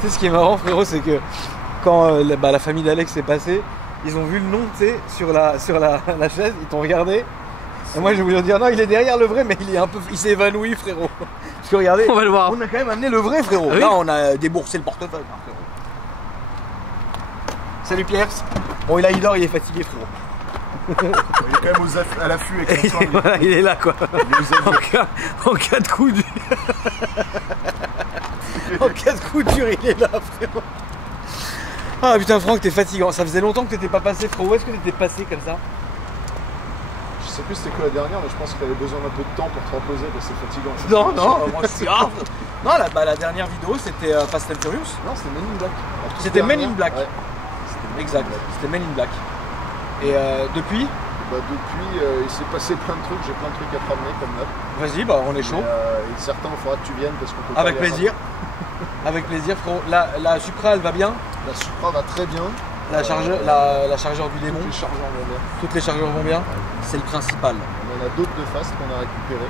Tu sais ce qui est marrant frérot, c'est que quand la famille d'Alex est passée, ils ont vu le nom, tu sais, sur la chaise, ils t'ont regardé. Et moi je voulais dire non, il est derrière le vrai, mais il s'est évanoui frérot. Parce que regardez, on va le voir. On a quand même amené le vrai frérot. Ah oui. Là on a déboursé le portefeuille frérot. Salut Pierre. Bon il dort, il est fatigué frérot. Il est quand même à l'affût avec son Voilà, il est là quoi. En cas de coup dur. En cas de coup dur, il est là frérot. Ah putain Franck, t'es fatigant. Ça faisait longtemps que t'étais pas passé frérot. Où est-ce que t'étais passé comme ça? Je sais plus c'était quoi la dernière, mais je pense qu'il avait besoin d'un peu de temps pour te reposer parce que c'est fatigant. Non, moi je suis grave. Non, la dernière vidéo c'était Fast and Furious. Non, c'était Men in Black. C'était Men in Black. Ouais. Exact, c'était Men in Black. Et depuis depuis, il s'est passé plein de trucs, j'ai plein de trucs à te ramener comme neuf. Vas-y, bah on est chaud. Et certains, il faudra que tu viennes parce qu'on peut pas. Avec plaisir. Avec plaisir, frérot. La Supra, elle va bien? La Supra va très bien. La chargeur du démon? Toutes les chargeurs vont bien. Toutes les chargeurs vont bien? C'est le principal. On en a d'autres de fast qu'on a récupéré.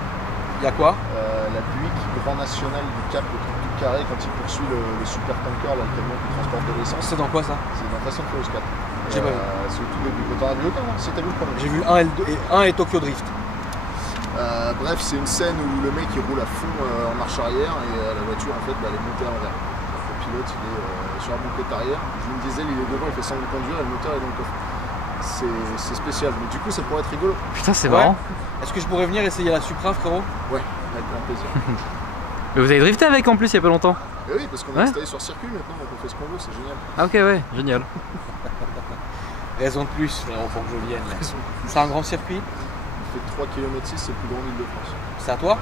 Il y a quoi? La Buick Grand National du Cap, le truc tout carré quand il poursuit le super tanker, là, le camion qui transporte de l'essence. C'est dans quoi ça? C'est dans Fast and Furious 4. J'ai pas vu. C'est au tout début. T'en as vu aucun, non? Si t'as vu le premier. J'ai vu 1 et Tokyo Drift. Bref, c'est une scène où le mec il roule à fond en marche arrière et la voiture en fait elle est montée à l'envers. Le pilote il est sur la banquette arrière, le diesel il est devant, il fait semblant de conduire et le moteur est dans le coffre. C'est spécial, mais du coup ça pourrait être rigolo. Putain, c'est marrant. Est-ce que je pourrais venir essayer la Supra frérot? Ouais, avec grand plaisir. Mais vous avez drifté avec en plus il y a pas longtemps. Et oui, parce qu'on est installé sur circuit maintenant, donc on fait ce qu'on veut, c'est génial. Ah ok, ouais, génial. Raison de plus frérot pour que je vienne. C'est un grand circuit? Il fait 3 km 6, c'est le plus grand ville de France. C'est à toi?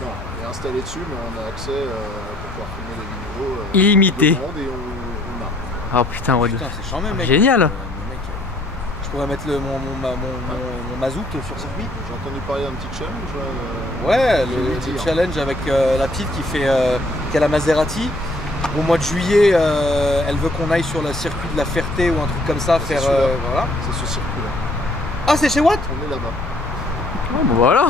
Non, on est installé dessus, mais on a accès pour pouvoir filmer les vidéos. Illimité. Et on a. Oh putain, ouais. Putain, c'est charmé mec. Génial. Je pourrais mettre mon mazout sur circuit. J'ai entendu parler d'un petit challenge. Ouais, le challenge avec la petite qui a la Maserati. Au mois de juillet, elle veut qu'on aille sur le circuit de la Ferté ou un truc comme ça, faire. Voilà. C'est ce circuit-là. Ah, c'est chez Watt? On est là-bas. Oh, bah voilà.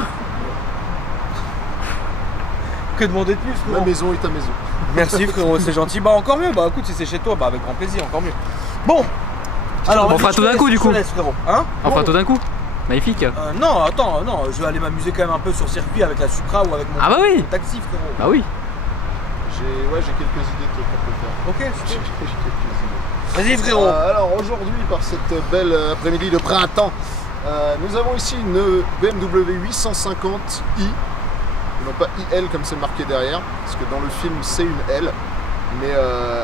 Que demander de plus frérot? Ma maison est ta maison. Merci frérot, c'est gentil. Bah encore mieux, bah écoute si c'est chez toi, bah avec grand plaisir, encore mieux. Bon, alors on fera tout d'un coup du coup. Hein? On fera tout d'un coup. Magnifique. Non, attends, non, je vais aller m'amuser quand même un peu sur circuit avec la Supra ou avec mon taxi frérot. Ah oui. J'ai quelques idées de trucs qu'on peut faire. Ok, J'ai quelques idées. Vas-y frérot. Alors aujourd'hui, par cette belle après-midi de printemps, nous avons ici une BMW 850i. Non pas IL comme c'est marqué derrière, parce que dans le film c'est une L. Mais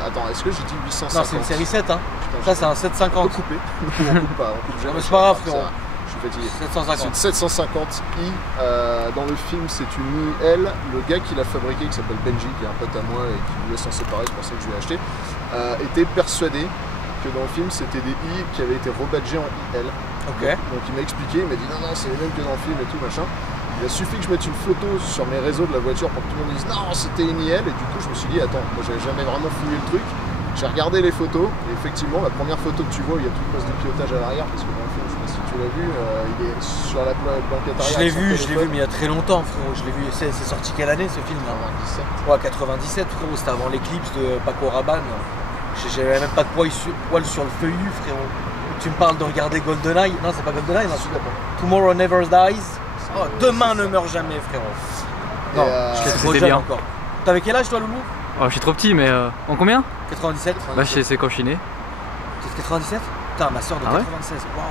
attends, est-ce que j'ai dit 850? Non, c'est une série 7 hein. Putain, ça c'est un 750. On peut couper. On coupe pas. C'est pas grave frérot. Je suis fatigué. 750. C'est une 750i. Dans le film c'est une IL. Le gars qui l'a fabriqué, qui s'appelle Benji, qui est un pote à moi et qui voulait s'en séparer, c'est pour ça que je l'ai acheté, était persuadé que dans le film c'était des I qui avaient été rebadgés en IL. Ok. Donc il m'a expliqué, il m'a dit non, c'est les mêmes que dans le film et tout machin. Il a suffi que je mette une photo sur mes réseaux de la voiture pour que tout le monde dise non, c'était une IL. Et du coup, je me suis dit, attends, moi j'avais jamais vraiment fouillé le truc. J'ai regardé les photos, et effectivement, la première photo que tu vois, il y a tout le poste de pilotage à l'arrière, parce que dans le film, je sais pas si tu l'as vu, il est sur la banquette arrière. Je l'ai vu, mais il y a très longtemps, frérot. Je l'ai vu, c'est sorti quelle année ce film là? 97. Ouais, 97, frérot, c'était avant l'éclipse de Paco Rabanne. J'avais même pas de poil sur le feuillu, frérot. Tu me parles de regarder GoldenEye? Non, c'est pas GoldenEye, non, Tomorrow Never Dies. Oh, demain ne meurt jamais, frérot. Non, je t'ai trop jeune encore. T'avais quel âge toi, Loulou? Oh, je suis trop petit, mais en combien? 97. Bah, c'est quand je suis né. T'es 97? Putain, ma soeur de 96. Waouh.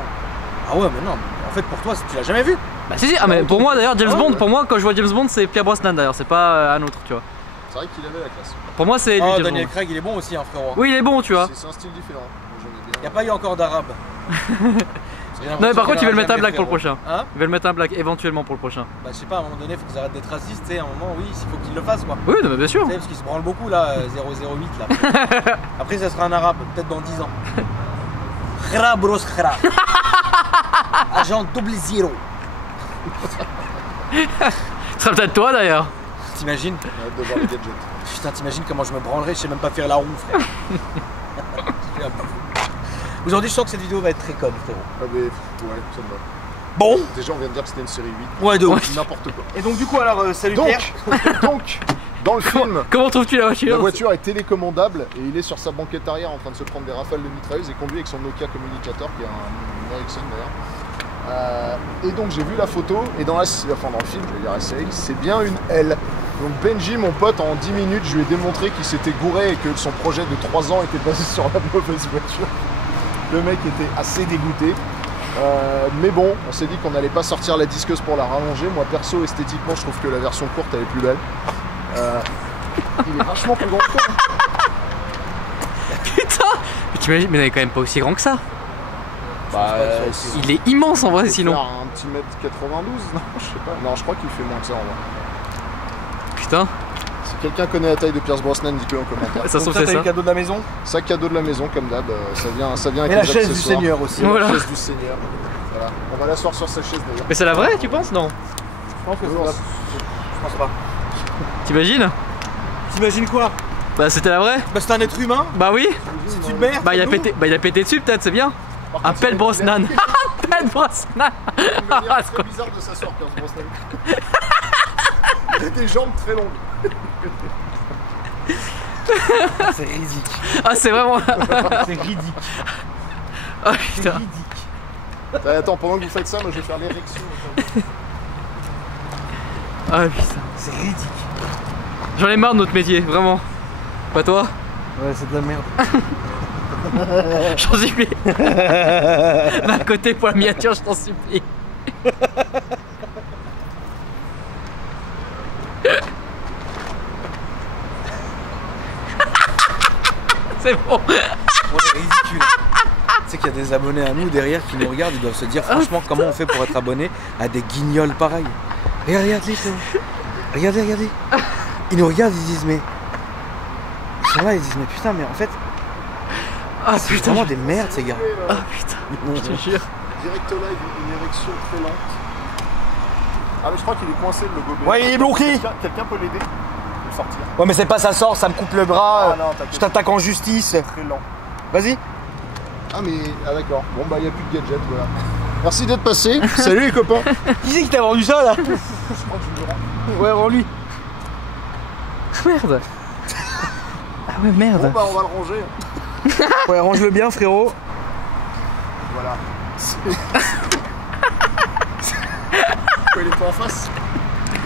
Ah ouais, mais non, en fait, pour toi, tu l'as jamais vu? Bah, si, ah, mais pour moi d'ailleurs, James Bond, pour moi, quand je vois James Bond, c'est Pierre Brosnan d'ailleurs, c'est pas un autre, tu vois. C'est vrai qu'il avait la classe. Pour moi, c'est. Oh, Daniel Craig, il est bon aussi, hein, frérot. Oui, il est bon, tu vois. C'est un style différent. Y'a pas eu encore d'arabe. Non mais par contre ils veulent mettre un black pour le prochain. Hein? Ils veulent mettre un black éventuellement pour le prochain. Bah je sais pas, à un moment donné faut qu'ils arrêtent d'être racistes, tu sais, à un moment oui, il faut qu'ils le fassent quoi. Oui, non, mais bien sûr. Tu sais, parce qu'ils se branlent beaucoup là, 008 là. Après ça sera un arabe, peut-être dans 10 ans. Khra bros khra. Agent double zéro. Ce sera peut-être toi d'ailleurs. T'imagines? De voir les gadgets. Putain, t'imagines comment je me branlerais, je sais même pas faire la roue frère. Aujourd'hui je sens que cette vidéo va être très conne frérot. Ah mais ouais, ça me va. Bon. Déjà on vient de dire que c'était une série 8. Ouais de ouf. N'importe quoi. Et donc du coup alors salut donc, Pierre. donc Dans le film, Comment trouves-tu la voiture? la voiture est télécommandable et il est sur sa banquette arrière en train de se prendre des rafales de mitrailleuse et conduit avec son Nokia communicateur qui est un Ericsson d'ailleurs. Et donc j'ai vu la photo et dans le film, je vais dire SX, c'est bien une L. Donc Benji, mon pote, en 10 minutes, je lui ai démontré qu'il s'était gouré et que son projet de 3 ans était basé sur la mauvaise voiture. Le mec était assez dégoûté. Mais bon, on s'est dit qu'on n'allait pas sortir la disqueuse pour la rallonger. Moi perso, esthétiquement, je trouve que la version courte elle est plus belle. Il est vachement plus grand que toi. Putain! Mais t'imagines, mais il est quand même pas aussi grand que ça. Bah, Il est immense en vrai sinon. Un petit mètre 92, non, je sais pas. Non, je crois qu'il fait moins que ça en vrai. Putain, Si quelqu'un connaît la taille de Pierce Brosnan, dites-le en commentaire. ça se Donc trouve c'est t'as eu ça. le cadeau de la maison. Sac cadeau de la maison, comme d'hab, ça vient avec Et la les chaise du accessoires. Seigneur aussi. Et Voilà. la chaise du Seigneur. Voilà. On va l'asseoir sur sa chaise d'ailleurs. Mais c'est la vraie, tu penses? Non. Je pense que c'est pas. Je pense pas. T'imagines? T'imagines quoi? Bah c'était la vraie. Bah c'est un être humain. Bah oui. C'est une merde. Bah il a nous. pété dessus peut-être, c'est bien. Par contre, Appelle c'est Brosnan. une Appelle Brosnan. manière très bizarre de s'asseoir, Pierce Brosnan. Il a des jambes très longues. C'est ridicule. Ah c'est vraiment. C'est ridicule. Ah C'est putain. ridicule. Attends, pendant que vous faites ça, moi je vais faire l'érection. Ah putain. C'est ridicule. J'en ai marre de notre métier, vraiment. Pas toi? Ouais, c'est de la merde. J'en supplie. Va à côté pour la miniature, je t'en supplie. C'est bon. On est ridicule. Tu sais qu'il y a des abonnés à nous derrière qui nous regardent, ils doivent se dire franchement comment on fait pour être abonné à des guignols pareils. Regarde-les, frérot. Regardez. Ils nous regardent, ils disent mais. Ils sont là, ils disent mais putain, mais en fait, Ah c'est putain. vraiment des merdes ces gars. Ah putain. Je te jure. Direct live, une érection très lente. Ah mais je crois qu'il est coincé le logo. Ouais, il est bloqué. Quelqu'un peut l'aider? Le sortir. Ouais, mais c'est pas ça sort, ça me coupe le bras. Ah non, t'inquiète. Je t'attaque en justice. Très lent. Vas-y. Ah mais ah d'accord. Bon bah il n'y a plus de gadget, voilà. Merci d'être passé. Salut les copains. Qui c'est qui t'a vendu ça là? Je crois que je le rends. Ouais, rends-lui. Merde. Ah ouais merde. Bon bah on va le ranger. Ouais, range-le bien, frérot. Voilà. Pourquoi il est pas en face?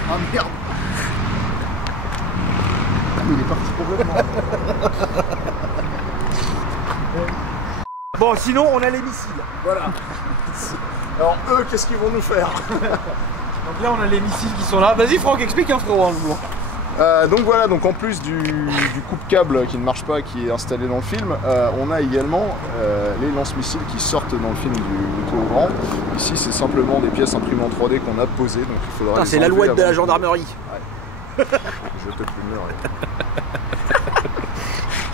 Ah merde. Ah mais il est parti complètement. Bon, sinon on a les missiles. Voilà. Alors eux, qu'est-ce qu'ils vont nous faire? Donc là on a les missiles qui sont là. Vas-y Franck, explique un frérot en lourd. Donc voilà, donc en plus du coupe-câble qui ne marche pas, qui est installé dans le film, on a également les lance-missiles qui sortent dans le film du tout au grand. Ici c'est simplement des pièces imprimées en 3D qu'on a posées, donc il faudra Putain, les c'est enlever l'alouette de la avant. gendarmerie. Je vais peut-être plus meurtre.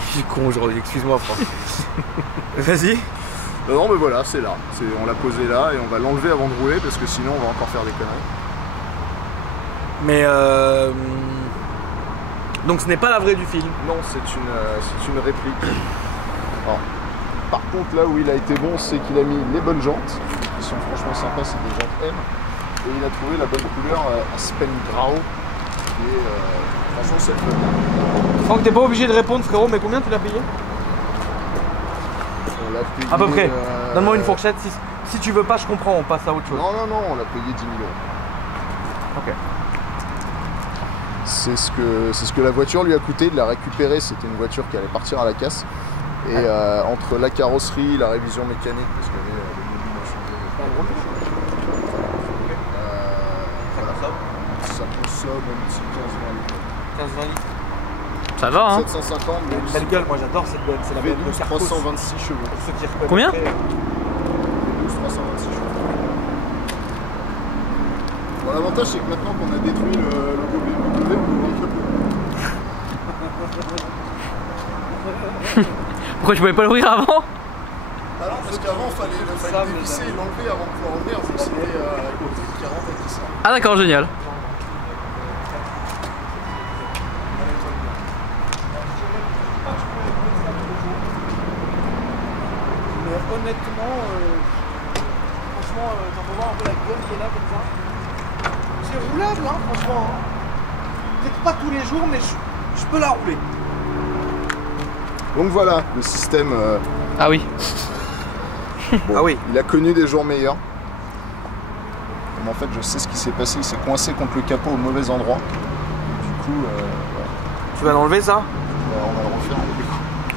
Je suis con aujourd'hui, excuse-moi Franck. Vas-y. Non mais voilà, c'est là. On l'a posé là et on va l'enlever avant de rouler parce que sinon on va encore faire des conneries. Mais donc ce n'est pas la vraie du film. Non, c'est une réplique. Alors, par contre, là où il a été bon, c'est qu'il a mis les bonnes jantes, qui sont franchement sympas, c'est des jantes M, et il a trouvé la bonne couleur Aspen Grau, qui est franchement celle de. Franck, t'es pas obligé de répondre frérot, mais combien tu l'as payé? On l'a payé. À peu près. Donne-moi une fourchette. Si tu veux pas, je comprends, on passe à autre chose. Non, on l'a payé 10 000 €. Ok. C'est ce que la voiture lui a coûté de la récupérer. C'était une voiture qui allait partir à la casse. Et entre la carrosserie, la révision mécanique, parce qu'il y avait les modules ont changé, ça consomme un petit 15-20 litres. 15-20 litres. Ça va hein. 750, mais Belle gueule, moi j'adore cette belle. C'est la belle de V12 Carcos. 326 chevaux. Pour ceux qui reconnaissent. Combien? V12 326 chevaux. Bon, l'avantage c'est que maintenant qu'on a détruit le logo BMW, on peut vendre le peu. Pourquoi tu pouvais pas l'ouvrir avant? Ah non, parce qu'avant, fallait le dévisser et l'enlever avant de pouvoir ouvrir, vu que c'était le truc qui rentre et qui sort. Ah d'accord, génial. Mais honnêtement, franchement, t'en peux voir un peu la gueule qui est là comme ça. C'est roulable, hein, franchement. Hein. Peut-être pas tous les jours, mais je peux la rouler. Donc voilà, le système, Ah oui. bon, Ah oui. il a connu des jours meilleurs. Mais en fait, je sais ce qui s'est passé, il s'est coincé contre le capot au mauvais endroit. Du coup, Tu vas l'enlever ça? on va le refaire.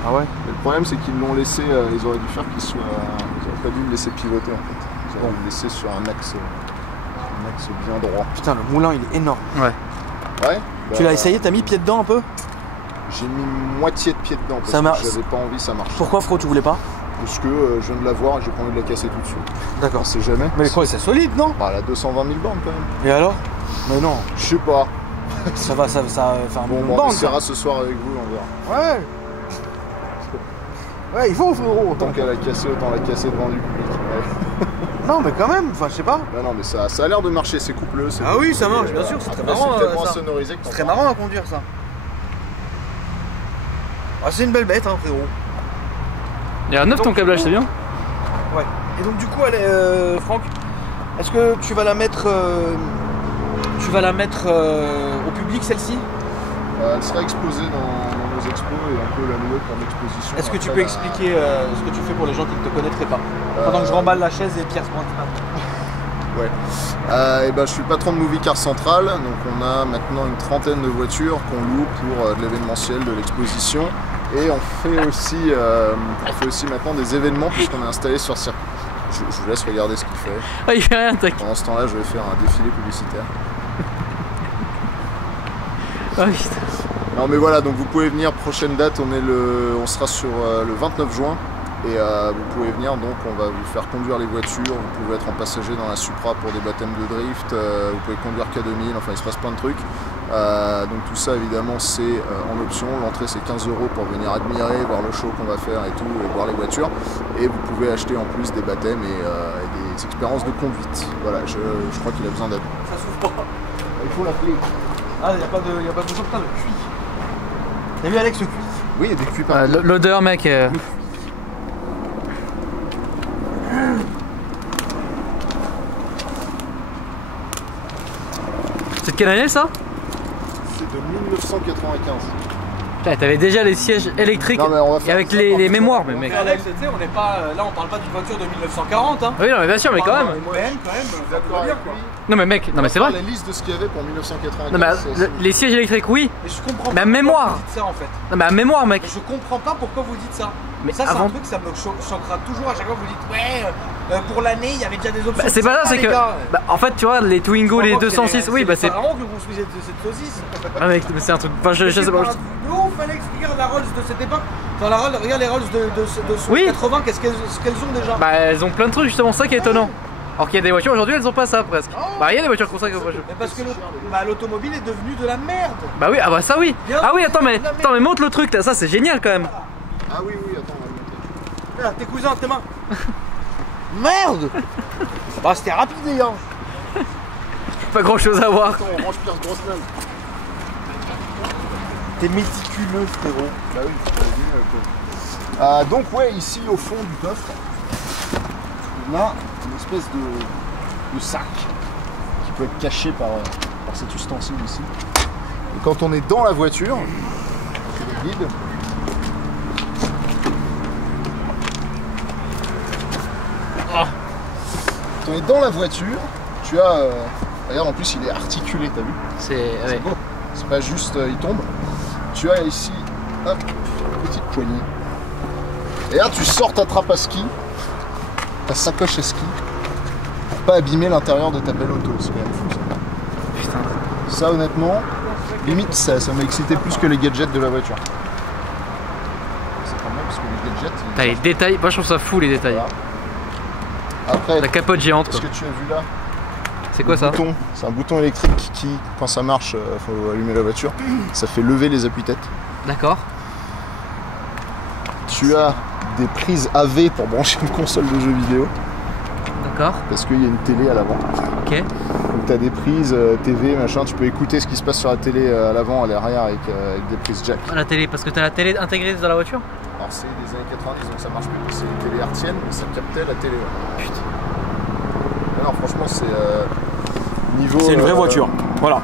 Ah ouais. Mais le problème, c'est qu'ils l'ont laissé, ils auraient dû faire qu'il soit... Ils auraient pas dû le laisser pivoter en fait. Ils auraient dû le laisser sur un axe bien droit. Putain, le moulin il est énorme. Ouais. Ouais. Tu l'as essayé, t'as mis pied dedans un peu? J'ai mis moitié de pied dedans parce Ça marche. que j'avais pas envie, ça marche. Pourquoi Fro, tu voulais pas? Parce que je viens de la voir et j'ai pas envie de la casser tout de suite. D'accord. On sait jamais. Mais quoi, c'est solide, non? Bah, elle a 220 000 bornes quand même. Et alors? Mais non, Je sais pas. ça va faire un Bon, bon on bande. essaiera ce soir avec vous, on verra. Ouais. Ouais, il faut, frérot. Tant qu'à la casser, autant la casser devant du public. Ouais. Non, mais quand même, enfin, je sais pas. Bah non, mais ça a l'air de marcher, c'est coupleux. Ah oui, ça marche, bien sûr, c'est très marrant, C'est tellement ça. sonorisé que C'est très marrant à conduire, ça. Ah, c'est une belle bête, hein, frérot. Il y a un neuf ton câblage, c'est bien. Ouais. Et donc, du coup, elle est, Franck, est-ce que tu vas la mettre, au public, celle-ci? Elle sera exposée dans nos expos et on peut la louer comme exposition. Est-ce que tu Après, peux expliquer ce que tu fais pour les gens qui ne te connaîtraient pas? Pendant que je remballe la chaise et Pierre se pointe. Ouais. Et ben, je suis le patron de Movie Car Central, donc on a maintenant une trentaine de voitures qu'on loue pour de l'événementiel, de l'exposition. Et on fait aussi maintenant des événements puisqu'on est installé sur circuit. Je vous laisse regarder ce qu'il fait. Ah, il fait rien, tac. Pendant ce temps-là, je vais faire un défilé publicitaire. Ah, putain. Non mais voilà, donc vous pouvez venir, prochaine date, on sera sur le 29 juin. Et vous pouvez venir, donc on va vous faire conduire les voitures, vous pouvez être en passager dans la Supra pour des baptêmes de drift, vous pouvez conduire K2000, enfin il se passe plein de trucs. Donc tout ça évidemment c'est en option, l'entrée c'est 15 € pour venir admirer, voir le show qu'on va faire et tout, et voir les voitures. Et vous pouvez acheter en plus des baptêmes et des expériences de conduite. Voilà, je crois qu'il a besoin d'aide. Ça s'ouvre pas. Il faut l'appeler. Ah, il n'y a pas de bouchon, putain, le cuit. T'as vu Alex, le cuit? Oui, il y a des cuits Ah, partout. l'odeur, mec. C'est de quelle année ça? C'est de 1995. Putain, t'avais déjà les sièges électriques Non, mais on va et faire avec ça les par mémoires, ça. mais mec. Alex, tu sais, on n'est pas. Là, on parle pas d'une voiture de 1940, hein. Oui, non, mais bien sûr, mais quand même. Quand même, D'accord bien avec quoi. lui. Non, mais mec, non, mais c'est vrai. La liste de ce qu'il y avait pour 1995. Non, mais c'est assez- les sièges électriques, oui. Mais je comprends Mais pas à mémoire. pourquoi vous dites ça en fait. Non, mais à mémoire, mec. Mais je comprends pas pourquoi vous dites ça. Mais ça, c'est avant- un truc, ça me choquera toujours à chaque fois que vous dites ouais, pour l'année, il y avait déjà des options. Bah, c'est pas ça, c'est les que. gars. Bah, en fait, tu vois, les Twingo, les 206, oui, bah c'est. C'est marrant que vous construisez cette saucisse. Ah, mec, mais c'est un truc. Enfin, je sais pas. De ouf, Alex, regarde la Rolls de cette époque. Enfin, regarde les Rolls de Oui. 80, qu'est-ce qu'elles ont déjà? Bah, elles ont plein de trucs, justement, ça qui est étonnant. Alors qu'il y a des voitures aujourd'hui, elles ont pas ça presque. Oh. Bah, il y a des voitures comme ça qui ont pas ça. Mais parce que l'automobile est devenue de la merde. Bah, oui, ah, bah, ça, oui. Bien Ah, oui, sûr, attends, mais, de la attends, mais montre le truc là, ça c'est génial quand même. Ah oui, oui, attends, on va le monter. Là, tes cousins, tes mains. Merde. Bah, c'était rapide, les gars. Pas grand chose à voir. Attends, on range Pierre Brosnan. T'es méticuleux, frérot. Bah oui, tu l'as vu, quoi. Donc ouais, ici au fond du coffre, on a une espèce de sac qui peut être caché par cet ustensile ici. Et quand on est dans la voiture, c'est le guide. Quand on est dans la voiture, tu as... regarde, en plus il est articulé, t'as vu? C'est. C'est beau. C'est pas juste il tombe. Tu as ici, hop, une petite poignée. Et là tu sors ta trappe à ski, ta sacoche à ski, pour pas abîmer l'intérieur de ta belle auto. C'est quand même fou ça. Putain. Ça honnêtement, limite ça m'a excité plus que les gadgets de la voiture. C'est pas mal parce que les gadgets. T'as les détails, moi je trouve ça fou les détails. Voilà. Après, La capote géante ce quoi. que tu as vu là, C'est quoi ça? bouton, c'est un bouton électrique qui, quand ça marche, faut allumer la voiture, ça fait lever les appuis-têtes. D'accord. Tu as des prises AV pour brancher une console de jeux vidéo, D'accord. parce qu'il y a une télé à l'avant. Ok. Donc tu as des prises TV, machin, tu peux écouter ce qui se passe sur la télé à l'avant, à l'arrière avec des prises jack. La télé, parce que t'as la télé intégrée dans la voiture? Alors c'est des années 90 donc ça marche plus, c'est une télé artienne mais ça captait la télé. Ouais. Putain. Alors franchement c'est niveau... C'est une vraie voiture. Voilà.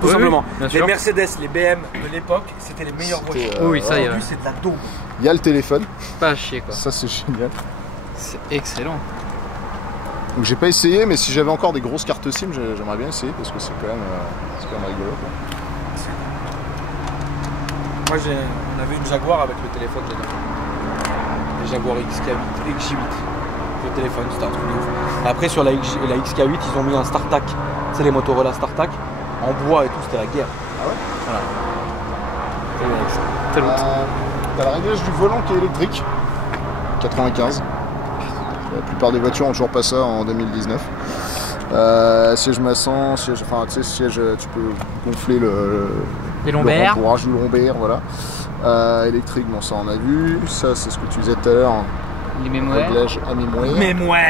tout Oui, simplement. oui, bien Les sûr. Mercedes, les BM de l'époque, c'était les meilleures C'était, voitures. Oui, ça y est. Aujourd'hui, c'est de la daube. Il y a le téléphone, Pas à chier quoi. ça c'est génial. C'est excellent. Donc j'ai pas essayé, mais si j'avais encore des grosses cartes SIM, j'aimerais bien essayer parce que c'est quand même rigolo. Quoi. Moi, on avait une Jaguar avec le téléphone dedans. Les Jaguar XJ8. Le téléphone, c'était un truc de ouf. Après, sur la XK8, ils ont mis un StarTAC. C'est les Motorola StarTAC. En bois et tout, c'était la guerre. Ah ouais? Voilà. T'as le réglage du volant qui est électrique. 95. La plupart des voitures ont toujours pas ça en 2019. Siège maçon, siège, enfin tu sais, siège, tu peux gonfler Les lombaires. le rembourrage du lombaire, voilà. Électrique, bon ça on a vu. Ça c'est ce que tu disais tout à l'heure. Les mémoires. Réglage à mémoire. Mémoire.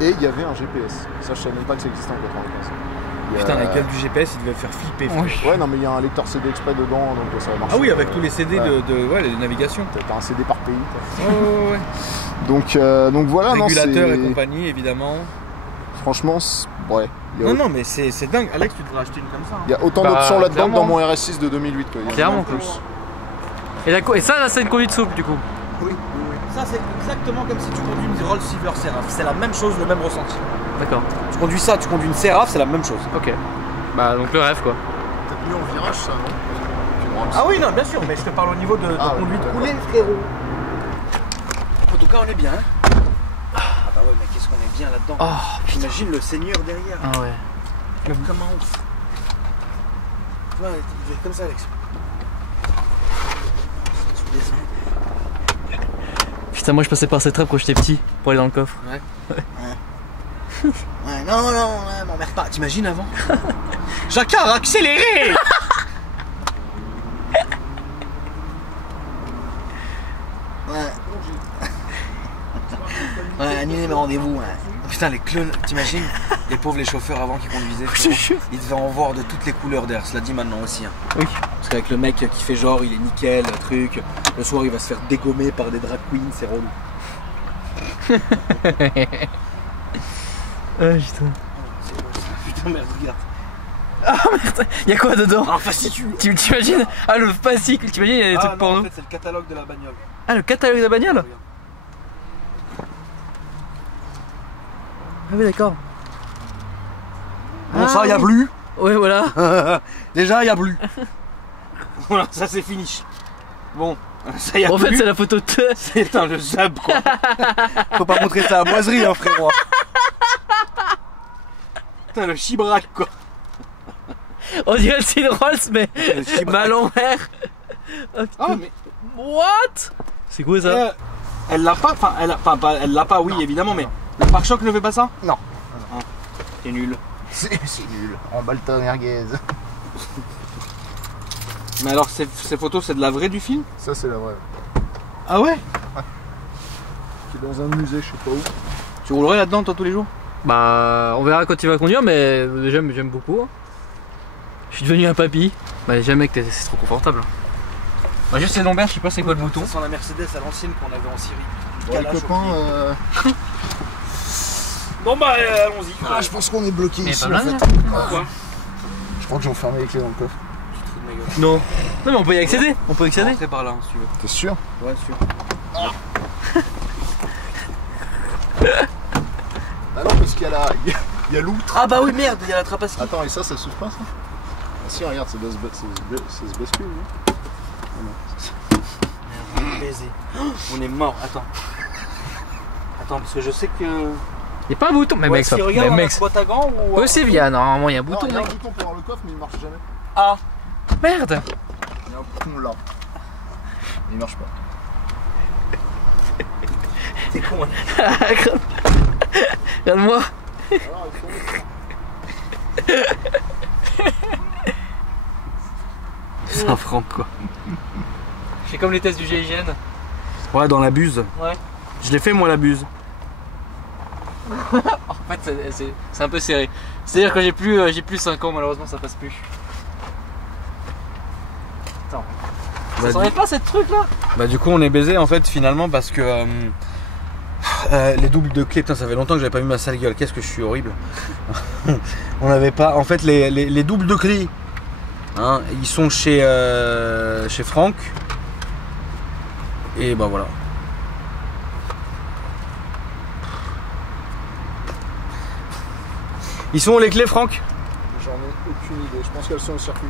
Et il y avait un GPS. Ça je savais même pas que ça existait en 95. Il y a- Putain, la gueule du GPS, il devait faire flipper. frère. Oui. Ouais non mais il y a un lecteur CD exprès dedans donc ça va marcher. Ah oui, avec tous les CD Ouais. ouais, les navigations. T'as un CD par pays. Quoi. Ouais. Donc voilà, non, Régulateur c'est- et compagnie, évidemment. Franchement, ouais. Il y a, Non, mais c'est dingue. Alex, tu devrais acheter une comme ça. hein. il y a autant Bah, d'options là-dedans que dans clairement. mon RS6 de 2008. Quoi. Il y en a Clairement, plus. Et ça, là, c'est une conduite souple du coup. Oui. Ça, c'est exactement comme si tu conduis une Rolls Silver Seraph. C'est la même chose, le même ressenti. D'accord. Tu conduis ça, tu conduis une Seraph, c'est la même chose. Ok. Bah donc le rêve quoi. Peut-être mieux en virage, ça, non Qu'une Rolls. Ah oui, non, bien sûr, mais je te parle au niveau de Ah ouais, conduite d'accord. roulée, frérot. En tout cas, on est bien. Hein. Ah bah ouais, mais qu'est-ce qu'on est bien là-dedans. Oh J'imagine le seigneur derrière. ah ouais. Comme un ouf. Tu vois, il devait être comme ça, Alex. Tu descends. Putain moi je passais par cette trappe quand j'étais petit pour aller dans le coffre. Ouais, non, m'emmerde pas. T'imagines avant Jacquard, accéléré. Ouais, annuler mes rendez-vous. Ouais. Putain, les clones, t'imagines les pauvres les chauffeurs avant qui conduisaient. Je te jure. Ils devaient en voir de toutes les couleurs d'air, cela dit maintenant aussi. Hein. Oui. Parce qu'avec le mec qui fait genre, il est nickel, truc. Le soir, il va se faire dégommer par des drag queens, c'est relou. Ah putain. Putain, merde, regarde. Ah merde. Y'a quoi dedans? Un fascicule. T'imagines? Ah le fascicule, t'imagines il y a des trucs non, porno? en fait, c'est le catalogue de la bagnole. Ah le catalogue de la bagnole? Regarde. Ah oui d'accord. Bon, ça, y a oui. plus. Ouais voilà. Déjà, y a plus. Voilà, ça c'est fini. Bon, ça y a En plus. fait c'est la photo de toi. C'est un le sub quoi. Faut pas montrer ça à boiserie, hein, frérot. Putain, le chibrac quoi. On dirait que c'est une Rolls mais Le chibrac. à l'envers. Oh, putain. Ah, mais What? C'est quoi ça? elle l'a pas, enfin, elle l'a pas, oui, évidemment, mais le pare-choc ne fait pas ça? Non. Ah, c'est nul. C'est nul. Emballe ta merguez. Mais alors, ces photos, c'est de la vraie du film? Ça, c'est la vraie. Ah ouais? Qui est dans un musée, je sais pas où. Tu roulerais là-dedans, toi, tous les jours? Bah on verra quand il va conduire mais déjà j'aime beaucoup. Je suis devenu un papy. Bah jamais que c'est trop confortable. Bah juste ces lombaires, je sais pas c'est quoi le bouton. Ça sent la Mercedes à l'ancienne qu'on avait en Syrie. Bon, les Calage au copains, pied. Bon bah, allons-y. je pense qu'on est bloqué Mais ici pas en mal, fait. Pourquoi? Je crois que j'ai enfermé les clés dans le coffre. Tu te fous de ma gueule. Non. Non mais on peut y accéder. On peut accéder. Rentrer par là, hein, si tu veux. T'es sûr? Ouais, sûr. Ah non, parce qu'il y a il y a l'outre. Ah bah oui, merde, il y a la trappe à ski. Attends, et ça s'ouvre pas ça? Ah si, regarde, ça se bascule. Oui. Baiser. On est mort, attends. Attends, parce que je sais que... Y a pas un bouton. Mais Ouais, mec, si ça. regarde Mais dans mec. la boîte à gants ou... Possible, il y a normalement il y a un Non, bouton il y a un mec. bouton pour le coffre, mais il marche jamais. Ah. Merde. Il y a un bouton là. Il marche pas. T'es con, hein. Regarde-moi. Alors, il faut... C'est un franc, quoi. Je fais comme les tests du GIGN. Ouais, dans la buse. Ouais. Je l'ai fait, moi, la buse. En fait c'est un peu serré. C'est-à-dire que j'ai plus 5 ans malheureusement ça passe plus. Attends. Ça Bah, s'enlève pas cette truc là? Bah du coup on est baisé en fait finalement parce que les doubles de clés, putain ça fait longtemps que j'avais pas vu ma sale gueule, qu'est-ce que je suis horrible. On n'avait pas, en fait les doubles de clés Hein, ils sont chez Franck. Et bah voilà. Ils sont où les clés, Franck? J'en ai aucune idée, je pense qu'elles sont au circuit.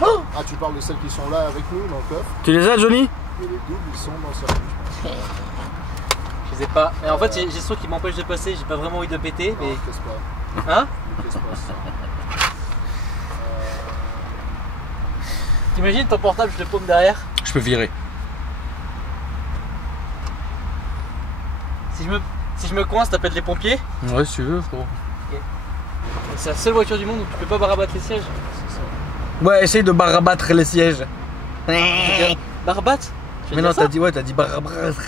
Ah, tu parles de celles qui sont là avec nous dans le coffre? Tu les as, Johnny? Et les doubles, ils sont dans le circuit, je pense. Je sais pas. Mais en fait, j'ai ce qui m'empêche de passer. J'ai pas vraiment envie de péter. Non, Mais... je casse pas. Hein? Je casse pas ça. T'imagines ton portable, je le paume derrière. Je peux virer. Si je me coince, t'appelles les pompiers. Ouais, si tu veux, frérot. C'est la seule voiture du monde où tu peux pas barabattre les sièges. Ouais, essaye de barabattre les sièges. Barabattre? Mais non, t'as dit barabattre.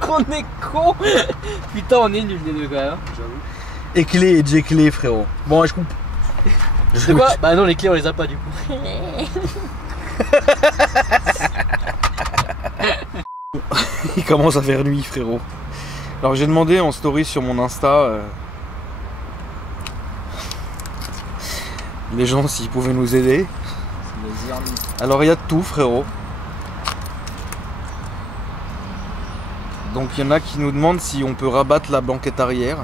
Qu'on est con. Putain, on est nuls les deux quand même. J'avoue. Et clé et J-clé, frérot. Bon, je coupe. C'est quoi? Bah non, les clés on les a pas du coup. Il commence à faire nuit, frérot. Alors j'ai demandé en story sur mon Insta les gens s'ils pouvaient nous aider. Alors il y a de tout, frérot. Donc il y en a qui nous demandent si on peut rabattre la banquette arrière.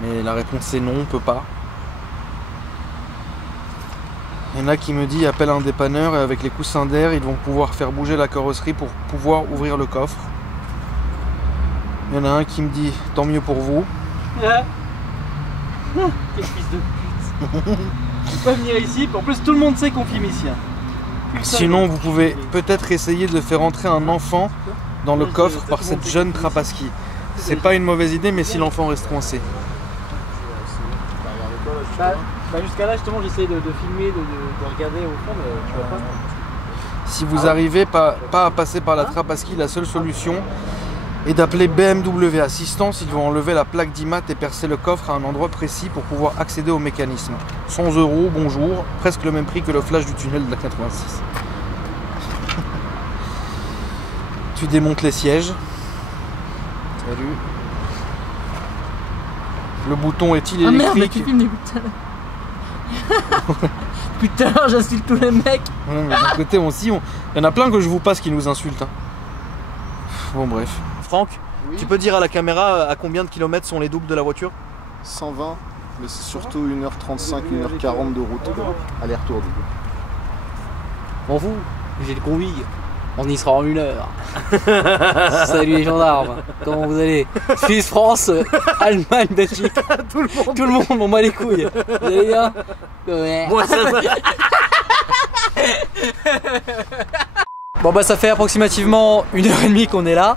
Mais la réponse est non, on peut pas. Il y en a qui me dit appelle un dépanneur et avec les coussins d'air ils vont pouvoir faire bouger la carrosserie pour pouvoir ouvrir le coffre. Il y en a un qui me dit tant mieux pour vous. Quel fils de pute. Tu peux pas venir ici, en plus tout le monde sait qu'on filme ici. Hein. Sinon vous pouvez peut-être essayer de faire entrer un enfant dans le coffre par cette jeune Trapaski. C'est pas une mauvaise idée mais si l'enfant reste coincé. Bah jusqu'à là justement j'essaie de filmer, de regarder au fond mais tu vois pas. Si vous arrivez pas à passer par la Trapaski, la seule solution est d'appeler BMW Assistance. Ils vont enlever la plaque d'IMAT et percer le coffre à un endroit précis pour pouvoir accéder au mécanisme. 100 €, bonjour, presque le même prix que le flash du tunnel de la 86. Tu démontes les sièges. Salut. Le bouton est-il électrique? Ah merde, mais tu filmes des bouts. Putain, j'insulte tous les mecs. Ouais, mais d'un côté aussi, il y en a plein que je vous passe qui nous insultent. Hein. Bon bref. Franck, Oui. tu peux dire à la caméra à combien de kilomètres sont les doubles de la voiture? 120, mais c'est surtout 1h35, 1h40 de route. Aller-retour du coup. M'en fous, j'ai le convig. On y sera en 1 heure. Salut les gendarmes, comment vous allez? Suisse, France, Allemagne, Belgique. Tout le monde m'en bat les couilles. Vous allez bien? Ouais. Bon bah ça fait approximativement 1h30 qu'on est là.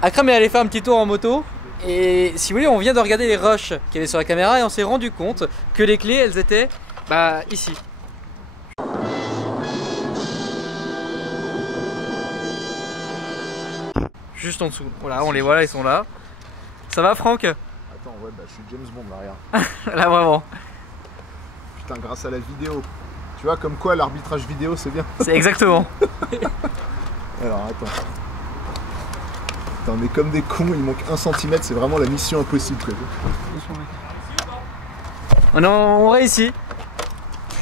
Akram est allé faire un petit tour en moto. Et si vous voulez, on vient de regarder les rushs qu'il y avait sur la caméra et on s'est rendu compte que les clés elles étaient bah ici. Juste en dessous. Voilà, on les voit là, ils sont là. Ça va Franck? Attends, ouais, bah je suis James Bond là, regarde. Là vraiment. Putain, grâce à la vidéo. Tu vois, comme quoi l'arbitrage vidéo c'est bien. C'est exactement. Alors attends. Putain, on est comme des cons, il manque 1 cm, c'est vraiment la mission impossible quoi. On réussit.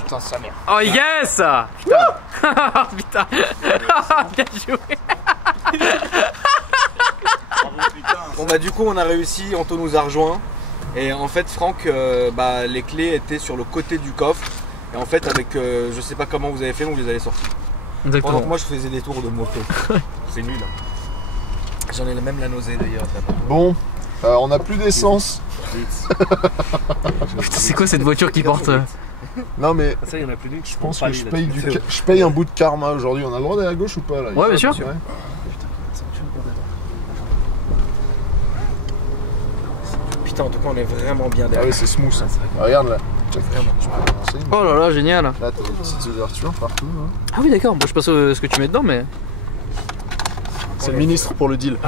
Putain, sa mère. Oh yes! Putain. Putain. Bien joué. Bon bah du coup on a réussi, Anto nous a rejoint. Et en fait Franck, bah, les clés étaient sur le côté du coffre. Et en fait avec, je sais pas comment vous avez fait, mais vous les avez sortis. Exactement. Pendant que moi je faisais des tours de moto. C'est nul. Hein. J'en ai même la nausée d'ailleurs. Bon, on a plus d'essence. Putain, c'est quoi cette voiture qui porte? Non mais Ça, il y en a plus d'une. je pense que je paye un bout de karma aujourd'hui. On a le droit d'aller à gauche ou pas là? Ouais, bien sûr. Ouais. Putain, en tout cas on est vraiment bien Ah derrière. oui, c'est smooth. Hein. Regarde là. Vraiment. Oh là là, génial. Là, t'as des petites ouvertures partout. Hein. Ah oui, d'accord. Bon, je sais pas ce que tu mets dedans, mais. C'est le ministre pour le deal.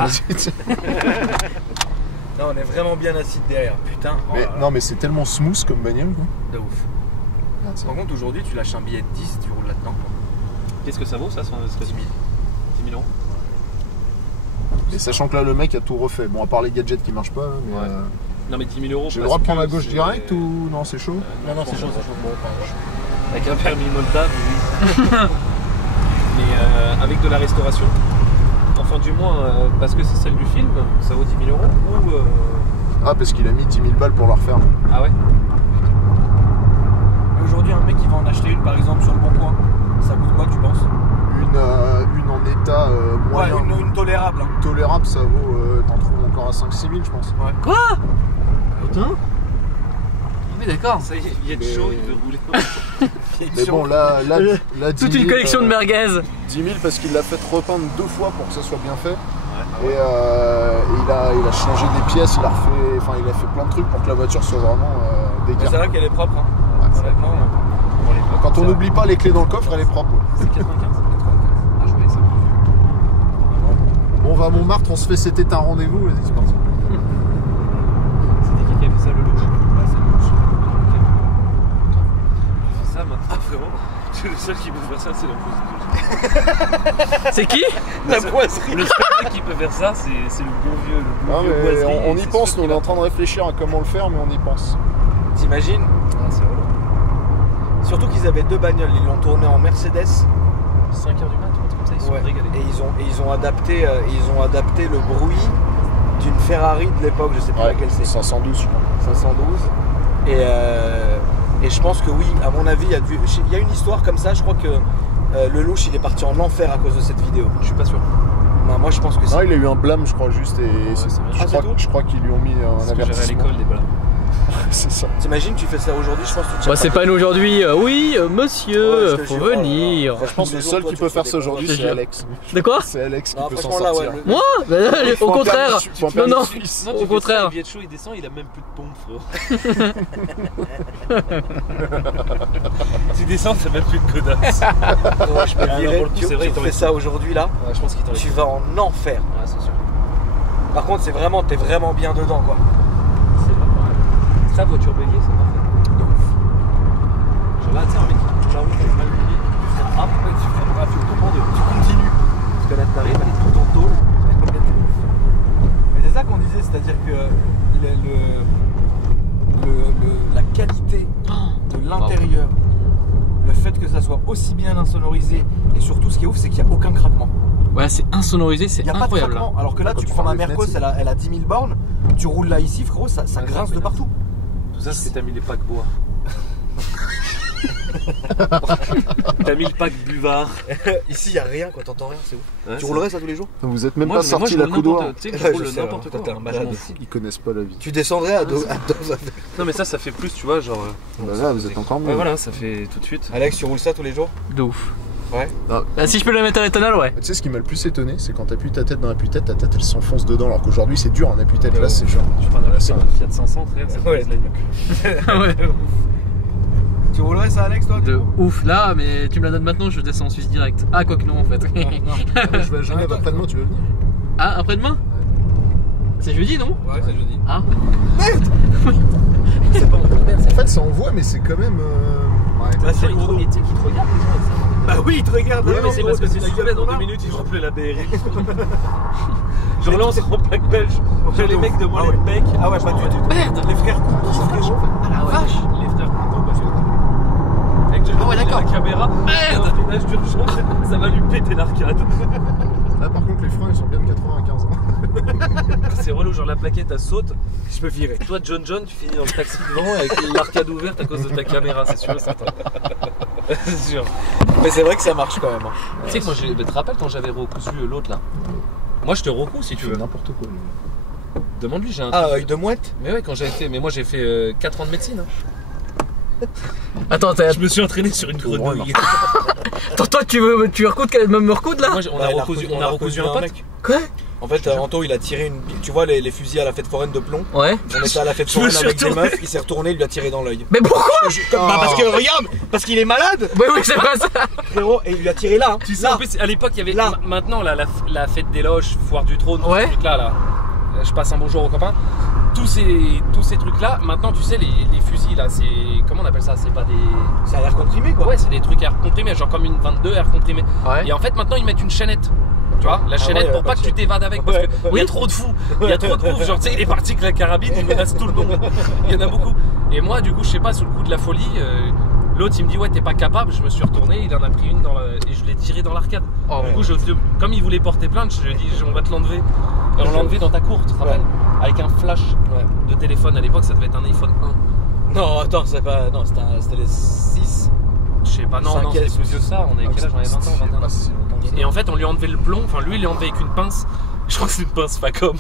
Non, on est vraiment bien assis derrière. Putain. Oh Mais, là là. non, mais c'est tellement smooth comme bagnole quoi. De ouf. Par contre, aujourd'hui, tu lâches un billet de 10, tu roules là-dedans. Qu'est-ce que ça vaut ça? 10 000 €. Et sachant que là, le mec a tout refait. Bon, à part les gadgets qui marchent pas, mais. Ouais. Non mais 10 000 euros. J'ai le droit de prendre à gauche direct ou non, c'est chaud? Non, non, c'est chaud, c'est chaud. Bon, Avec un permis montable, oui. Mais avec de la restauration, enfin du moins parce que c'est celle du film, ça vaut 10 000 euros ou Ah, parce qu'il a mis 10 000 balles pour la refaire. Ah ouais. Aujourd'hui, un mec qui va en acheter une par exemple sur le bon coin, ça coûte quoi, tu penses? Une en état moyen. Ouais, une tolérable. Hein. Tolérable, ça vaut. T'en trouves encore à 5-6 000, je pense. Ouais. Quoi? Putain. Oui, d'accord. Ça y est, il y a de Mais- chaud, il veut rouler. Mais bon, là 10 000, Toute une collection de merguez. 10 000 parce qu'il l'a fait repeindre 2 fois pour que ça soit bien fait. Et il a changé des pièces, il a refait, enfin il a fait plein de trucs pour que la voiture soit vraiment Mais dégueu. c'est vrai qu'elle est propre. Hein. Ouais. Honnêtement, Quand on n'oublie pas les clés dans le coffre, elle est propre. Ouais. C'est 95. Ah je voyais ça. Bon, on va à Montmartre, on se fait cet un rendez-vous, vas-y, c'est parti. C'était qui a fait ça, le louche? Ouais, c'est le louche. Ça maintenant, frérot, le seul qui peut faire ça, c'est la poseuse. C'est qui? La boiserie. Le seul mec qui peut faire ça, c'est le bon vieux, Non, mais boiserie, on et y c'est pense, sûr nous on qu'il est a- en train de réfléchir à comment le faire, mais on y pense. T'imagines? Ah, c'est relou. Surtout qu'ils avaient 2 bagnoles, ils l'ont tourné en Mercedes. 5h du mat, un truc comme ça, ils sont Ouais. régalés. Et ils ont adapté le bruit d'une Ferrari de l'époque, je sais plus laquelle c'est. 512, je crois. 512. Et je pense que oui, à mon avis, il y a une histoire comme ça. Je crois que le louche il est parti en enfer à cause de cette vidéo. Je suis pas sûr. Non, moi je pense que Non, c'est. il a eu un blâme, je crois, juste, et c'est bien. Ah, c'est tout je crois qu'ils lui ont mis un Parce que j'avais à avertissement. l'école des balles. C'est ça. T'imagines, tu fais ça aujourd'hui, je pense que tu tiens Bah, c'est pas nous aujourd'hui. Oui, Ouais, monsieur, je te faut jure, venir. Je pense que le seul qui peut faire ça aujourd'hui, Je te c'est jure. Alex. De quoi? C'est Alex qui Non, peut s'en franchement, là, sortir. ouais. Moi? Bah, au contraire. Non, non. Au contraire. Il vient de chaud, il descend, il a même plus de pompe, frérot. Tu descends, t'as même plus de godasses. Ouais, je peux le Ah, non, virer. pour le coup, Tu c'est vrai, tu il t'aurait fais ça aujourd'hui là, Ouais, je pense qu'il t'aurait tu vas en enfer. Ouais, c'est sûr. Par contre, t'es vraiment bien dedans quoi. C'est vrai. Ça, voiture bélier, c'est parfait. Genre là, tu sais, un mec qui tourne la route avec mal luné, tu fais un rap, tu fais un rap, tu continues. Parce que là, t'arrives, elle est tout en tôle. Mais c'est ça qu'on disait, c'est-à-dire que la qualité de l'intérieur, le fait que ça soit aussi bien insonorisé, et surtout ce qui est ouf, c'est qu'il n'y a aucun craquement. Ouais, c'est insonorisé, c'est Il n'y a pas de incroyable. craquement. Alors que là, Quand tu tu prends prends ma les Mercos, fenêtres, elle a 10 000 bornes, tu roules là ici, frérot, ça Ouais, grince de mais partout. Tout ça, c'est que t'as mis les packs bois. T'as mis le pack buvard. Ici, il n'y a rien, quoi, t'entends rien, c'est ouf. Ouais, Tu c'est- roulerais ça tous les jours? Vous êtes même Moi, pas mais sorti je la roule coudoir. n'importe- Tu sais que Ouais, je roule je sais, n'importe ouais. quoi. Toi, t'es un Je malade. m'en fous. Ils connaissent pas la vie. Tu descendrais à Dove avec. Non, mais ça fait plus, tu vois, genre. Bah là, vous êtes encore mieux. Ouais, voilà, ça fait tout de suite. Alex, tu roules ça tous les jours? De ouf. Ouais. Bah, si je peux la mettre à l'éthanol, ouais. Tu sais ce qui m'a le plus étonné, c'est quand t'appuies ta tête dans l'appui-tête, ta tête elle s'enfonce dedans, alors qu'aujourd'hui c'est dur un appui-tête, là c'est genre. Tu prends un Voilà, Fiat ça. Fiat 500, frère, ça Ouais. pèse la nuque. Ouais. Tu roulerais ça, Alex, toi? De ouf. Là, mais tu me la donnes maintenant, je descends en Suisse direct. Ah, quoi que non, en fait. Je vais jamais après-demain, tu veux venir? Ah, après-demain? C'est jeudi, non? Ouais, c'est jeudi. Ah. C'est pas En fait, ça envoie, mais c'est quand même. Ouais. Là, c'est Et lourd. tu sais qu'ils te regardent, les gens, avec ça. Bah oui, il te regarde. Ouais, là, mais c'est gros, parce que t'as c'est la super, gueule dans qu'on a. 2 minutes, ils remplissent la BRI. Je relance en plaque belge. J'ai les mecs de moi, Ah ouais. les mecs. Ah ouais, pas du tout. Merde. Les frères Cookies, frérot. Ah la vache. Les frères contents parce que. Avec Ah ouais, d'accord. la caméra, merde, un freinage d'urgence, ça va lui péter l'arcade. Là par contre, les freins ils sont bien de 95 ans. C'est relou, genre la plaquette elle saute. Je peux virer. Toi, John, tu finis dans le taxi devant avec l'arcade ouverte à cause de ta caméra, c'est sûr et certain. C'est sûr. Mais c'est vrai que ça marche quand même. hein. Tu sais que moi, tu te rappelles quand j'avais recousu l'autre là? Moi, je te recous si tu veux. N'importe quoi. lui. Demande-lui, j'ai un. Ah, truc. œil de mouette? Mais ouais, quand j'ai été. Mais moi, j'ai fait 4 ans de médecine. Attends, Je me suis entraîné sur une grenouille. attends, toi, tu veux me recoudre là? Moi, on a Ouais, recousu un mec. pote. Quoi? En fait, Anto, il a tiré une. Tu vois les fusils à la fête foraine de plomb? Ouais. On était à la fête Je me foraine suis avec des retourné. meufs, il s'est retourné, il lui a tiré dans l'œil. Mais pourquoi? Bah parce que regarde, parce qu'il est malade, Oui, oui, c'est pas ça. frérot, et il lui a tiré là. Hein. Tu sais, Là. en plus, à l'époque, il y avait. Là. Maintenant, là, la fête des loges, foire du trône, Ouais. ce truc-là, là. Je passe un bonjour aux copains. Tous ces trucs-là, maintenant, tu sais, les fusils, là, c'est. Comment on appelle ça? C'est pas des. Ça a l'air comprimé quoi. Ouais, c'est des trucs air comprimés, genre comme une 22 air comprimé. Ouais. Et en fait, maintenant, ils mettent une chaînette. Tu vois, la chaînette ouais, pour pas que tu t'évades avec parce qu'il y a trop de fous. Il y a trop de ouf. Genre, tu sais, il est parti avec la carabine, il menace tout le monde. Il y en a beaucoup. Et moi, du coup, je sais pas, sous le coup de la folie, l'autre il me dit ouais, t'es pas capable. Je me suis retourné, il en a pris une et je l'ai tiré dans l'arcade. Du coup, comme il voulait porter plainte, je lui ai dit on va te l'enlever. Et on l'a enlevé dans ta cour, tu te rappelles? Avec un flash de téléphone. À l'époque, ça devait être un iPhone 1. Non, attends, c'est pas. Non, c'était les 6. Je sais pas, non, c'était plus vieux que ça. On avait quel âge? On avait 20 ans, 21 ans. Et en fait, on lui a enlevé le plomb. Enfin, lui, il l'a enlevé avec une pince. Je crois que c'est une pince Facom.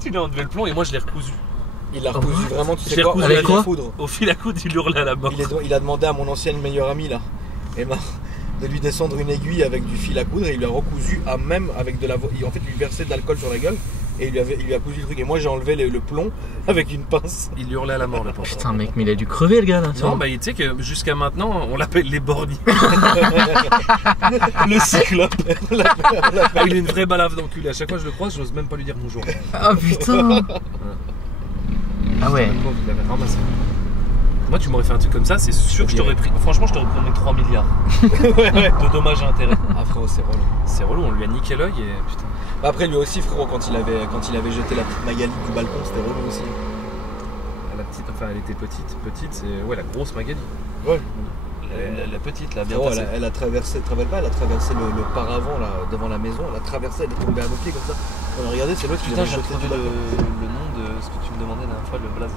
Tu lui as enlevé le plomb et moi, je l'ai recousu. Il l'a recousu vraiment, tu sais J'ai quoi, recousu avec quoi la foudre. Au fil à coude, il hurlait à la mort. Il a demandé à mon ancienne meilleure amie là, Emma, de lui descendre une aiguille avec du fil à coudre et il lui a recousu à même avec de la. En fait, il lui versait de l'alcool sur la gueule et il lui a cousu le truc. Et moi, j'ai enlevé le plomb avec une pince. Il hurlait à la mort, le pauvre. Putain, mec, mais il a dû crever le gars là. Non, bah, tu sais que jusqu'à maintenant, on l'appelle les borgnes. Le cyclope. Il a une vraie balafre d'enculé. À chaque fois que je le croise, j'ose même pas lui dire bonjour. Ah putain. Ah ouais. Le pauvre, il avait ramassé. Moi, tu m'aurais fait un truc comme ça, c'est sûr que je t'aurais pris. Franchement, je t'aurais pris 3 milliards de dommages et intérêts. Ah frérot, c'est relou. C'est relou, on lui a niqué l'œil et putain. Bah, après lui aussi frérot, quand il avait jeté la petite Magali du balcon, c'était relou aussi. La petite, enfin, elle était petite, c'est la grosse Magali. Ouais. La petite, là, bien Frérot, passée. elle a traversé, tu te rappelles pas, elle a traversé le paravent là devant la maison, elle a traversé, elle est tombée à nos pieds comme ça. On a regardé, c'est l'autre qui Putain, l'avait j'ai jeté retrouvé du balcon. le nom de ce que tu me demandais la dernière fois, le blaze.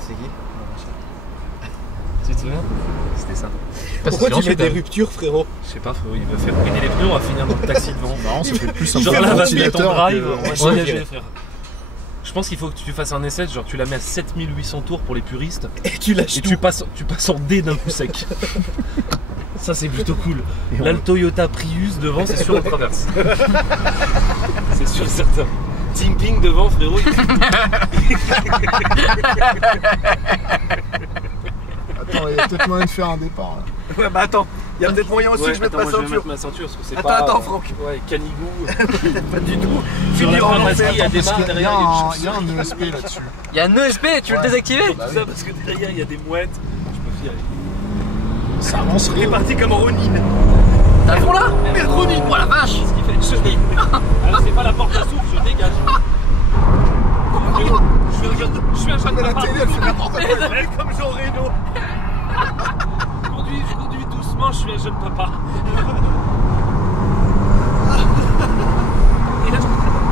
C'est qui? Tu te souviens? C'était ça. Pourquoi tu fais des ruptures frérot? Je sais pas, frérot, il va faire ruiner les pneus, on va finir dans le taxi devant. Marrant, ça fait plus un Genre là, va se mettre en ventilateur drive, que- on va s'engager, frère. Je pense qu'il faut que tu fasses un essai, genre tu la mets à 7800 tours pour les puristes Et tu lâches et tout. tu passes en D d'un coup sec. Ça c'est plutôt cool. Là le Toyota Prius devant, c'est sûr on traverse. C'est sûr et certain. Ting devant frérot. Attends, il y a peut-être moyen de faire un départ là. Ouais bah attends, il y a peut-être moyen aussi Ouais, que je mette attends, ma moi, je vais ceinture. mettre ma ceinture parce que c'est Attends, pas. attends, Franck. Ouais, canigou. Pas du tout. Sur la pharmacie, il y a des Parce barres qu'il y derrière, a il y a une un chauve-souris. ESP là-dessus. Il y a un ESP, tu veux le désactiver? Tout ça parce que derrière il y a des mouettes. Je peux filer. Ça avance Il est parti comme Ronin. T'as le fond là? Merde Ronin. Oh la vache. Ce qui fait alors c'est pas la porte à souffle, je dégage. Je suis un chat de Mais la papa. télé elle fait n'importe quoi. Comme Jean Reno. Je conduis doucement, je suis un jeune papa.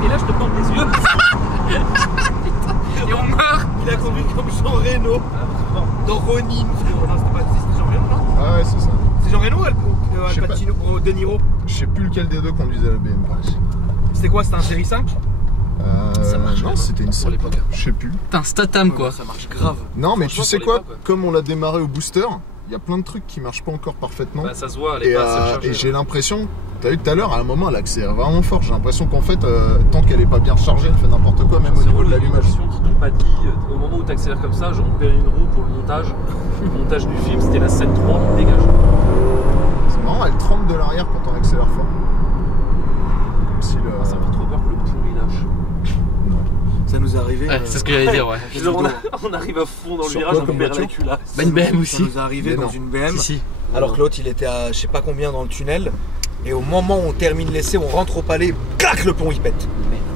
Et là, je te porte les yeux. Et on meurt. Il a conduit comme Jean Reno. Dans Ronin frérot. Non, c'était Jean Reno non? Ah ouais, c'est ça. C'est Jean Reno ou Al Je sais pas. Pacino ou De Niro? Je sais plus lequel des deux conduisait la BM. C'était quoi? C'était un série 5? Ça marche, non, quoi. c'était une seule. Je sais plus. T'as un Statham quoi. Ça marche grave. Non, mais Franchement, tu sais pour quoi? l'époque, ouais. Comme on l'a démarré au booster, il y a plein de trucs qui marchent pas encore parfaitement. Bah, ça se voit, elle est Et, pas assez rechargée. et j'ai l'impression, t'as vu tout à l'heure, à un moment elle accélère vraiment fort. J'ai l'impression qu'en fait, tant qu'elle est pas bien rechargée, elle fait n'importe quoi, même au C'est niveau relou, de les l'allumage. options qui t'ont pas dit au moment où tu accélères comme ça, genre on perd une roue pour le montage. Le montage du film, c'était la scène 3, on dégage. C'est marrant, elle tremble de l'arrière quand on accélère fort. Comme si le. Ça me fait trop peur que le plomb il lâche. Ça nous est arrivé. Ouais, c'est ce que j'allais dire, ouais. Genre, on arrive à fond dans le Sur virage, quoi on comme perd la voiture culasse. Bah une BM Ça aussi. nous est arrivé Mais dans non. une BM. Si, si. Alors que l'autre il était à je sais pas combien dans le tunnel. Et au moment où on termine l'essai, on rentre au palais, clac, le pont il pète.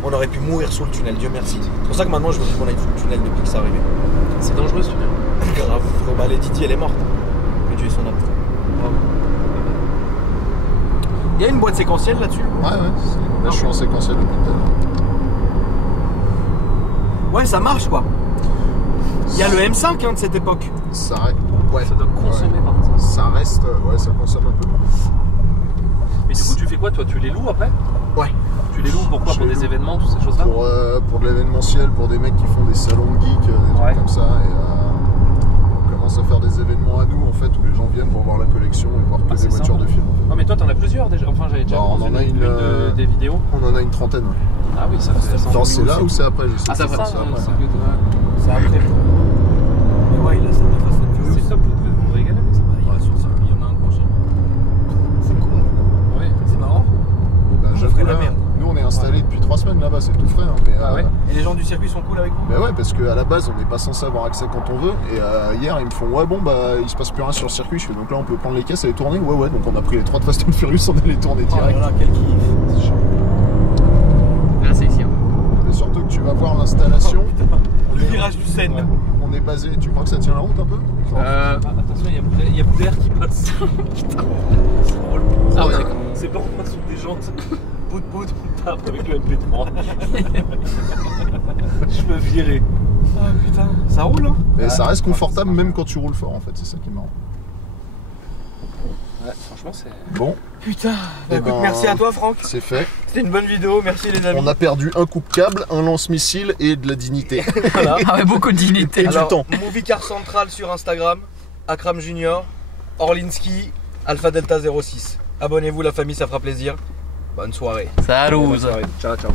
On aurait pu mourir sous le tunnel, Dieu merci. C'est pour ça que maintenant je me dis qu'on aille sous le tunnel depuis que c'est arrivé. C'est dangereux ce tunnel. Grave. Bah, Lady elle est morte. Que Dieu ait son âme. Il y a une boîte séquentielle là-dessus. Ouais, ouais. Là, je suis en séquentiel depuis tout à l'heure. Ouais, ça marche quoi. Il y a le M5 hein, de cette époque. Ça reste. Ouais. Ça doit consommer par exemple. Ça reste. Ouais, ça consomme un peu. Mais du coup, tu fais quoi toi? Tu les loues après? Ouais. Tu les loues pourquoi? Je Pour les des loue. événements, toutes ces choses-là? Pour de l'événementiel, pour des mecs qui font des salons de geeks, des Ouais. trucs comme ça. Et on commence à faire des événements à nous en fait où les gens viennent pour voir la collection et voir que Ah, des c'est voitures sympa. de film. Non mais toi t'en as plusieurs déjà, enfin j'avais déjà Bah, on vu en a une, des vidéos. On en a une trentaine. Ouais. Ah oui, ça fait Attends, c'est là ou c'est après? Je sais Ah pas. c'est ça, C'est après. c'est C'est après. Mais ouais, il a cette Fast and Furious. top, vous devez vous régaler avec ça. Il va sur circuit, il y en a un congé. C'est con. Oui. C'est marrant. Bah, On j'avoue, ferait la là, merde. nous on est installés depuis 3 semaines là-bas, c'est tout frais. Hein, mais, Ah ouais. Et les gens du circuits sont cool avec vous? Bah ouais, parce qu'à la base, on n'est pas censé avoir accès quand on veut. Et hier, ils me font ouais, bon, bah, il se passe plus rien sur le circuit. Je fais donc là, on peut prendre les caisses et les tourner. Ouais, donc on a pris les 3 de Fast and Furious, on allait tourner Oh là direct. là, quel kiff. Là, c'est ici. Hein. Et surtout que tu vas voir l'installation. Le virage du Seine. Ouais, on est basé. Tu crois que ça tient la route un peu? Attention, il y a beaucoup d'air qui passe. C'est drôle. Ah ouais, d'accord. C'est pas on passe sous des jantes. Bout on tape avec le MP3. Je me virais. Ah putain, ça roule hein. Mais ça reste confortable même quand tu roules fort en fait, c'est ça qui est marrant. Ouais, franchement, c'est. Bon, Putain. Eh Écoute, ben, merci à toi Franck. c'est fait. C'était une bonne vidéo, merci les amis. On a perdu un coupe-câble, un lance-missile et de la dignité. Voilà. Ah ouais, beaucoup de dignité. Et du temps. Movie Car Central sur Instagram, Akram Junior, Orlinski, Alpha Delta 06. Abonnez-vous la famille, ça fera plaisir. Bonne soirée. Salut. Ciao, ciao.